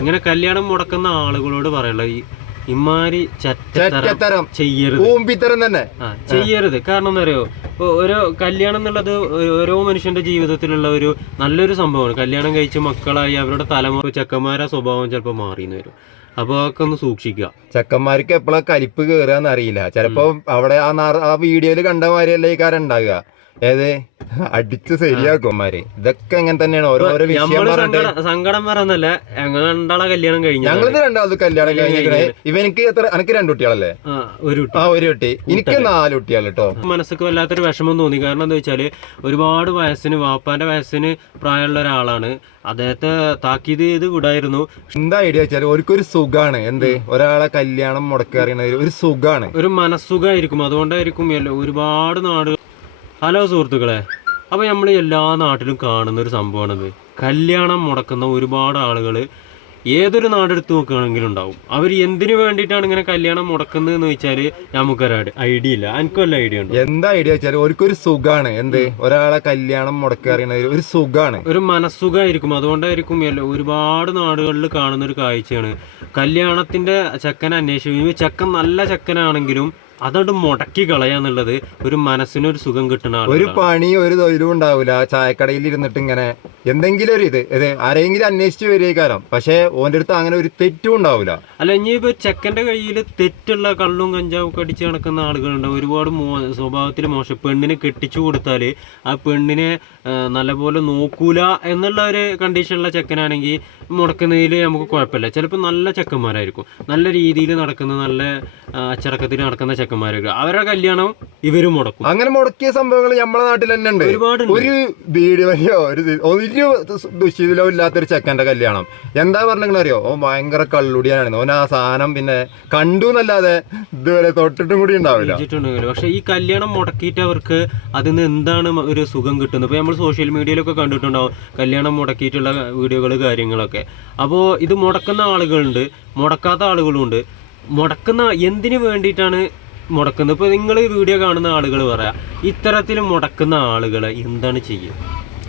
ഇങ്ങനെ കല്യാണം മുടക്കുന്ന ആളുകളോട് പറയുള്ളത് ഇമാരി ചറ്റത്തരം ചെയ്യരുത്, ഊമ്പിത്തരം തന്നെ ചെയ്യരുത്. കാരണം എന്താ പറയുക, ഓരോ കല്യാണം എന്നുള്ളത് ഓരോ മനുഷ്യന്റെ ജീവിതത്തിലുള്ള ഒരു നല്ലൊരു സംഭവമാണ്. കല്യാണം കഴിച്ച് മക്കളായി അവരുടെ തലമുറ ചെക്കന്മാരെ സ്വഭാവം ചിലപ്പോൾ മാറിയെന്ന് വരും. അപ്പൊ അതൊക്കെ ഒന്ന് സൂക്ഷിക്കുക. ചെക്കന്മാർക്ക് എപ്പോഴാ കലിപ്പ് കയറുകയെന്ന് അറിയില്ല. ചിലപ്പോ അവിടെ ആ വീഡിയോയിൽ കണ്ട മാതിരിയല്ലേ ഈ കാര്യം ഉണ്ടാകുക. ഏത് അടിച്ച് ശരിയാക്കുമാര്. ഇതൊക്കെ എങ്ങനെ തന്നെയാണ് ഓരോരോ വിഷയം. സങ്കടം പറയുന്നല്ല, ഞങ്ങൾ രണ്ടാളെ കല്യാണം കഴിഞ്ഞു. ഞങ്ങളിത് രണ്ടാമത് കല്യാണം കഴിഞ്ഞേ. ഇവനിക്ക് എനിക്ക് 2 കുട്ടികളല്ലേ? ഒരു കുട്ടി. എനിക്ക് 4 കുട്ടികൾ കേട്ടോ. മനസ്സിക്ക് വല്ലാത്തൊരു വിഷമം തോന്നി. കാരണം എന്താ വെച്ചാല് ഒരുപാട് വയസ്സിന്, വാപ്പാന്റെ വയസ്സിന് പ്രായമുള്ള ഒരാളാണ്. അദ്ദേഹത്തെ താക്കീത് ചെയ്ത് വിടായിരുന്നു. എന്താ ഐഡിയ വെച്ചാല് ഓർക്കൊരു സുഖാണ്. എന്ത് ഒരാളെ കല്യാണം മുടക്കുക അറിയണത് ഒരു സുഖാണ്, ഒരു മനസ്സുഖമായിരിക്കും. അതുകൊണ്ടായിരിക്കും ഒരുപാട് നാടുകൾ. ഹലോ സുഹൃത്തുക്കളെ, അപ്പോൾ നമ്മൾ എല്ലാ നാട്ടിലും കാണുന്ന ഒരു സംഭവമാണിത്. കല്യാണം മുടക്കുന്ന ഒരുപാട് ആളുകൾ ഏതൊരു നാടെടുത്ത് നോക്കുകയാണെങ്കിലും ഉണ്ടാവും. അവർ എന്തിനു വേണ്ടിയിട്ടാണ് ഇങ്ങനെ കല്യാണം മുടക്കുന്നതെന്ന് വെച്ചാൽ നമുക്കൊരു ഐഡിയ ഇല്ല. എനിക്കും വല്ല ഐഡിയ ഉണ്ട്. എന്താ ഐഡിയ വെച്ചാൽ ഓർക്കൊരു സുഖാണ്. എന്ത് ഒരാളെ കല്യാണം മുടക്കുക അറിയണത് ഒരു സുഖാണ്, ഒരു മനസ്സുഖമായിരിക്കും. അതുകൊണ്ടായിരിക്കും ഒരുപാട് നാടുകളിൽ കാണുന്ന ഒരു കാഴ്ചയാണ്. കല്യാണത്തിന്റെ ചെക്കനെ അന്വേഷിക്കും. ചെക്കൻ നല്ല ചെക്കനാണെങ്കിലും അതുകൊണ്ട് മുടക്കി കളയാന്നുള്ളത് ഒരു മനസ്സിനൊരു സുഖം കിട്ടുന്ന ഒരു പണി ഒരു തൊഴിലും ഉണ്ടാവില്ല. ചായക്കടയിൽ ഇരുന്നിട്ട് ഇങ്ങനെ എന്തെങ്കിലും ഒരു ഇത് ആരെങ്കിലും അന്വേഷിച്ച് വരികയാരം. പക്ഷെ ഓന്റെ അടുത്ത് അങ്ങനെ ഒരു തെറ്റും ഉണ്ടാവില്ല. അല്ല, ഇനിയിപ്പോ ചെക്കന്റെ കയ്യിൽ തെറ്റുള്ള കള്ളും കഞ്ചാവും ഒക്കെ അടിച്ച് നടക്കുന്ന ആളുകളുണ്ട്. ഒരുപാട് സ്വഭാവത്തിൽ മോശം. പെണ്ണിനെ കെട്ടിച്ചു കൊടുത്താല് ആ പെണ്ണിനെ നല്ലപോലെ നോക്കൂല എന്നുള്ള ഒരു കണ്ടീഷനുള്ള ചെക്കനാണെങ്കിൽ മുടക്കുന്നതിൽ നമുക്ക് കുഴപ്പമില്ല. ചിലപ്പോൾ നല്ല ചെക്കന്മാരായിരിക്കും, നല്ല രീതിയിൽ നടക്കുന്ന, നല്ല അച്ചടക്കത്തിൽ നടക്കുന്ന ചെക്കന്മാരായിരിക്കും. അവരുടെ കല്യാണം ഇവരും മുടക്കും. അങ്ങനെ മുടക്കിയ സംഭവങ്ങൾ നമ്മുടെ നാട്ടിൽ തന്നെ ഉണ്ട് ഒരുപാട്. ഒരു വീഡിയോയോ ഒരു ദുശീലോ ഇല്ലാത്തൊരു ചെക്കന്റെ കല്യാണം എന്താ പറഞ്ഞറിയോ, ഓ ഭയങ്കര കള്ളുടിയാണ്. ഓൻ ആ സാധനം പിന്നെ കണ്ടു എന്നല്ലാതെ ഇതുവരെ തൊട്ടിട്ടും കൂടി ഉണ്ടാവില്ല. പക്ഷെ ഈ കല്യാണം മുടക്കിയിട്ട് അവർക്ക് അതിന് എന്താണ് ഒരു സുഖം കിട്ടുന്നത്? ഇപ്പൊ നമ്മൾ സോഷ്യൽ മീഡിയയിലൊക്കെ കണ്ടിട്ടുണ്ടാവും കല്യാണം മുടക്കിയിട്ടുള്ള വീഡിയോകൾ, കാര്യങ്ങളൊക്കെ. അപ്പോൾ ഇത് മുടക്കുന്ന ആളുകളുണ്ട്, മുടക്കാത്ത ആളുകളുണ്ട്. മുടക്കുന്ന എന്തിനു വേണ്ടിയിട്ടാണ് മുടക്കുന്നത്? ഇപ്പോൾ നിങ്ങൾ ഈ വീഡിയോ കാണുന്ന ആളുകൾ പറയാം, ഇത്തരത്തിൽ മുടക്കുന്ന ആളുകൾ എന്താണ് ചെയ്യുക,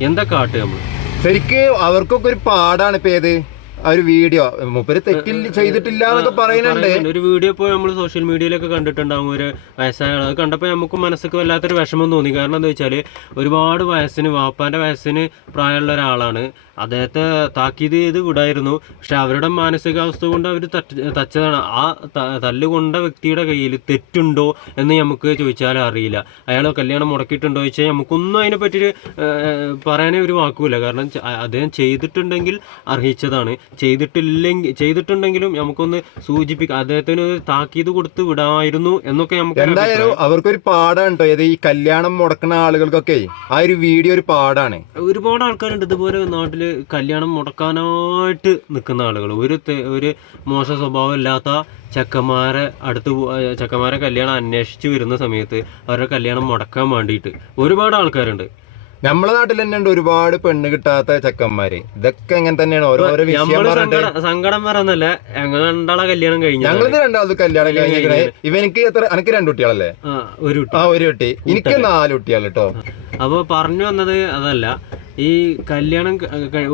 എന്താ കാട്ടുക? നമ്മൾ ശരിക്ക് അവർക്കൊക്കെ ഒരു പാടാണ്. ഇപ്പൊ ഏത് ആ ഒരു വീഡിയോ മൂപ്പര് തെറ്റിൽ ചെയ്തിട്ടില്ല എന്നൊക്കെ പറയുന്നുണ്ട്. ഒരു വീഡിയോ ഇപ്പോൾ നമ്മൾ സോഷ്യൽ മീഡിയയിലൊക്കെ കണ്ടിട്ടുണ്ടാകും. ഒരു വയസ്സായ ആൾ കണ്ടപ്പോൾ നമുക്ക് മനസ്സിക്ക് വല്ലാത്തൊരു വിഷമം തോന്നി. കാരണം എന്താ വെച്ചാൽ ഒരുപാട് വയസ്സിന്, വാപ്പാന്റെ വയസ്സിന് പ്രായമുള്ള ഒരാളാണ്. അദ്ദേഹത്തെ താക്കീത് ചെയ്ത് വിടായിരുന്നു. പക്ഷെ അവരുടെ മാനസികാവസ്ഥ കൊണ്ട് അവർ തച്ചതാണ്. ആ തല്ലുകൊണ്ട വ്യക്തിയുടെ കയ്യിൽ തെറ്റുണ്ടോ എന്ന് നമുക്ക് ചോദിച്ചാൽ അറിയില്ല. അയാൾ കല്യാണം മുടക്കിയിട്ടുണ്ടോ ചോദിച്ചാൽ നമുക്കൊന്നും അതിനെ പറ്റി പറയാനേ ഒരു വാക്കുമില്ല. കാരണം അദ്ദേഹം ചെയ്തിട്ടുണ്ടെങ്കിൽ അർഹിച്ചതാണ്. ചെയ്തിട്ടുണ്ടെങ്കിലും നമുക്കൊന്ന് സൂചിപ്പിക്കാം, അദ്ദേഹത്തിന് താക്കീത് കൊടുത്ത് വിടാമായിരുന്നു എന്നൊക്കെ നമുക്ക്. എന്തായാലും അവർക്കൊരു പാടാണ് കേട്ടോ. ഈ കല്യാണം മുടക്കുന്ന ആളുകൾക്കൊക്കെ ആ ഒരു വീഡിയോ ഒരു പാടാണ്. ഒരുപാട് ആൾക്കാരുണ്ട് ഇതുപോലെ നാട്ടില് കല്യാണം മുടക്കാനായിട്ട് നിൽക്കുന്ന ആളുകൾ. ഒരു മോശ സ്വഭാവം ഇല്ലാത്ത ചെക്കന്മാരെ കല്യാണം അന്വേഷിച്ച് വരുന്ന സമയത്ത് അവരുടെ കല്യാണം മുടക്കാൻ വേണ്ടിയിട്ട് ഒരുപാട് ആൾക്കാരുണ്ട്. നമ്മളെ നാട്ടിൽ തന്നെ ഉണ്ട് ഒരുപാട് പെണ്ണ് കിട്ടാത്ത ചെക്കന്മാര്. ഇതൊക്കെ എങ്ങനെ തന്നെയാണ് ഓരോരോ വിഷയം. സങ്കടം പറയുന്നല്ല, ഞങ്ങൾ രണ്ടാളെ കല്യാണം കഴിഞ്ഞു. ഞങ്ങളിത് രണ്ടാമത് കല്യാണം കഴിഞ്ഞേ. ഇവനിക്ക് എനിക്ക് 2 കുട്ടികളല്ലേ? ഒരു കുട്ടി. എനിക്ക് 4 കുട്ടികൾ കേട്ടോ. അപ്പൊ പറഞ്ഞു വന്നത് അതല്ല, ഈ കല്യാണം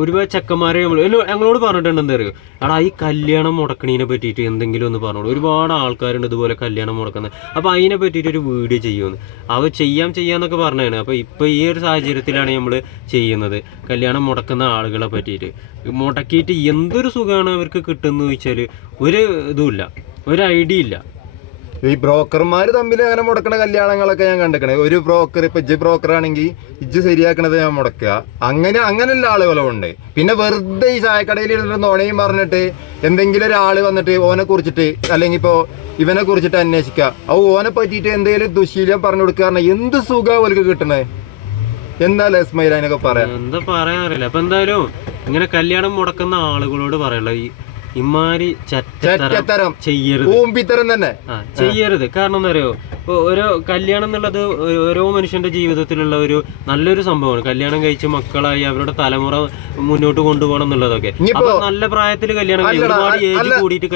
ഒരുപാട് ചെക്കന്മാരെ ഞങ്ങളോട് പറഞ്ഞിട്ടുണ്ട്. എന്താ അറിയോ, എടാ ഈ കല്യാണം മുടക്കണതിനെ പറ്റിയിട്ട് എന്തെങ്കിലും ഒന്ന് പറഞ്ഞോളൂ. ഒരുപാട് ആൾക്കാരുണ്ട് ഇതുപോലെ കല്യാണം മുടക്കുന്നത്. അപ്പോൾ അതിനെ പറ്റിയിട്ട് ഒരു വീഡിയോ ചെയ്യുമെന്ന് അവർ ചെയ്യാന്നൊക്കെ പറഞ്ഞാണ്. അപ്പോൾ ഇപ്പോൾ ഈ ഒരു സാഹചര്യത്തിലാണ് നമ്മൾ ചെയ്യുന്നത്, കല്യാണം മുടക്കുന്ന ആളുകളെ പറ്റിയിട്ട്. മുടക്കിയിട്ട് എന്തൊരു സുഖമാണ് അവർക്ക് കിട്ടുന്നത് ചോദിച്ചാൽ ഒരു ഇതുമില്ല, ഒരു ഐഡിയ ഇല്ല. ഈ ബ്രോക്കർമാര് തമ്മിൽ അങ്ങനെ മുടക്കണ കല്യാണങ്ങളൊക്കെ ഞാൻ കണ്ടിക്കണേ. ഒരു ബ്രോക്കർ, ഇപ്പൊ ഇജ്ജ് ബ്രോക്കർ ആണെങ്കിൽ ഇജ്ജ് ശരിയാക്കണത് ഞാൻ മുടക്കുക, അങ്ങനെയുള്ള ആളുകളുണ്ട്. പിന്നെ വെറുതെ ഈ ചായക്കടയിൽ ഇരുന്നിട്ട് നുണയും പറഞ്ഞിട്ട് എന്തെങ്കിലും ഒരാള് വന്നിട്ട് ഓനെ കുറിച്ചിട്ട് അല്ലെങ്കിൽ ഇപ്പൊ ഇവനെ കുറിച്ചിട്ട് അന്വേഷിക്കുക, ഓനെ പറ്റിയിട്ട് എന്തെങ്കിലും ദുശീലം പറഞ്ഞു കൊടുക്കുക. എന്ത് സുഖാ ഓൽക്ക് കിട്ടണേ? എന്താ ലസ്മൈൽ അതിനൊക്കെ പറയാം? എന്താ പറയാറില്ല. അപ്പൊ എന്തായാലും ഇങ്ങനെ കല്യാണം മുടക്കുന്ന ആളുകളോട് പറയല്ല, ഇമാരി ചറ്റത്തരം ചെയ്യരുത്, ഊമ്പിത്തരം തന്നെ ചെയ്യരുത്. കാരണം എന്താ അറിയോ, ഒരു കല്യാണം എന്നുള്ളത് ഓരോ മനുഷ്യന്റെ ജീവിതത്തിലുള്ള ഒരു നല്ലൊരു സംഭവമാണ്. കല്യാണം കഴിച്ച് മക്കളായി അവരുടെ തലമുറ മുന്നോട്ട് കൊണ്ടുപോകണം എന്നുള്ളതൊക്കെ. അപ്പൊ നല്ല പ്രായത്തിൽ കല്യാണം കഴിക്കും, ഒരുപാട് ഏജ് കൂടിയിട്ട്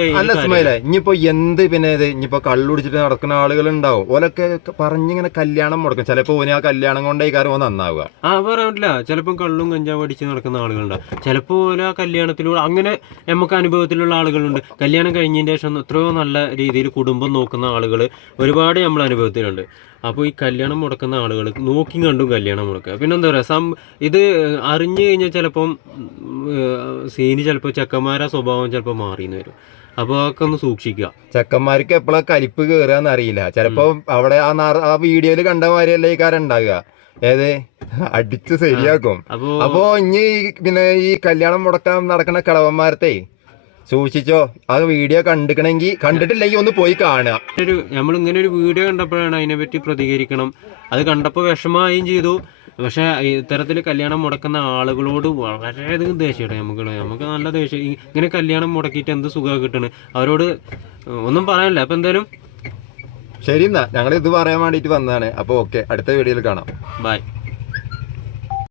ഇനിയിപ്പോ എന്ത് പിന്നെ ഇനിയിപ്പോ കള്ളുടിച്ചിട്ട് നടക്കുന്ന ആളുകൾ ഉണ്ടാവും, ഓലൊക്കെ പറഞ്ഞിങ്ങനെ കല്യാണം മുടക്കും. ചിലപ്പോ ഓന് ആ കല്യാണം കൊണ്ടേ കാര്യം നന്നാവുക. പറയാൻ പറ്റില്ല. ചിലപ്പം കള്ളും കഞ്ചാവ് അടിച്ച് നടക്കുന്ന ആളുകളുണ്ടാവും, ചിലപ്പോൾ ഓല കല്യാണത്തിലൂടെ അങ്ങനെ നമുക്ക് അനുഭവത്തിലുള്ള ആളുകളുണ്ട്. കല്യാണം കഴിഞ്ഞതിന് ശേഷം എത്രയോ നല്ല രീതിയിൽ കുടുംബം നോക്കുന്ന ആളുകൾ ഒരുപാട് നമ്മൾ അനുഭവത്തിലുണ്ട്. അപ്പോൾ ഈ കല്യാണം മുടക്കുന്ന ആളുകൾ നോക്കി കണ്ടും കല്യാണം മുടക്കുക. പിന്നെ എന്താ പറയുക, ഇത് അറിഞ്ഞു കഴിഞ്ഞാൽ ചിലപ്പം സീന് ചിലപ്പോൾ ചെക്കന്മാരെ സ്വഭാവം ചിലപ്പോൾ മാറിയെന്ന് വരും. അപ്പോൾ അതൊക്കെ ഒന്ന് സൂക്ഷിക്കുക. ചെക്കന്മാർക്ക് എപ്പോഴാ കലിപ്പ് കയറുകയെന്ന് അറിയില്ല. ചിലപ്പോ അവിടെ ആ വീഡിയോയിൽ കണ്ട മാതിരിയല്ലേ ഈ കാര്യം ഉണ്ടാകുക, ഏത് അടിച്ച് ശരിയാക്കും. അപ്പോ ഇനി പിന്നെ ഈ കല്യാണം മുടക്കാൻ നടക്കുന്ന കിളവന്മാരത്തെ സൂക്ഷിച്ചോ. ആ വീഡിയോ കണ്ടിട്ടില്ലെങ്കിൽ ഒന്ന് പോയി കാണുക. നമ്മൾ ഇങ്ങനെ ഒരു വീഡിയോ കണ്ടപ്പോഴാണ് അതിനെപ്പറ്റി പ്രതികരിക്കണം. അത് കണ്ടപ്പോൾ വിഷമമായും ചെയ്തു. പക്ഷെ ഇത്തരത്തിൽ കല്യാണം മുടക്കുന്ന ആളുകളോട് വളരെയധികം ദേഷ്യമാണ് നമുക്ക് നല്ല ദേഷ്യം. ഇങ്ങനെ കല്യാണം മുടക്കിയിട്ട് എന്ത് സുഖം കിട്ടണ്, അവരോട് ഒന്നും പറയാനില്ല. അപ്പൊ എന്തായാലും ശരി, എന്നാ ഞങ്ങൾ ഇത് പറയാൻ വേണ്ടിയിട്ട് വന്നതാണ്. അപ്പോൾ ഓക്കെ, അടുത്ത വീഡിയോയിൽ കാണാം. ബൈ.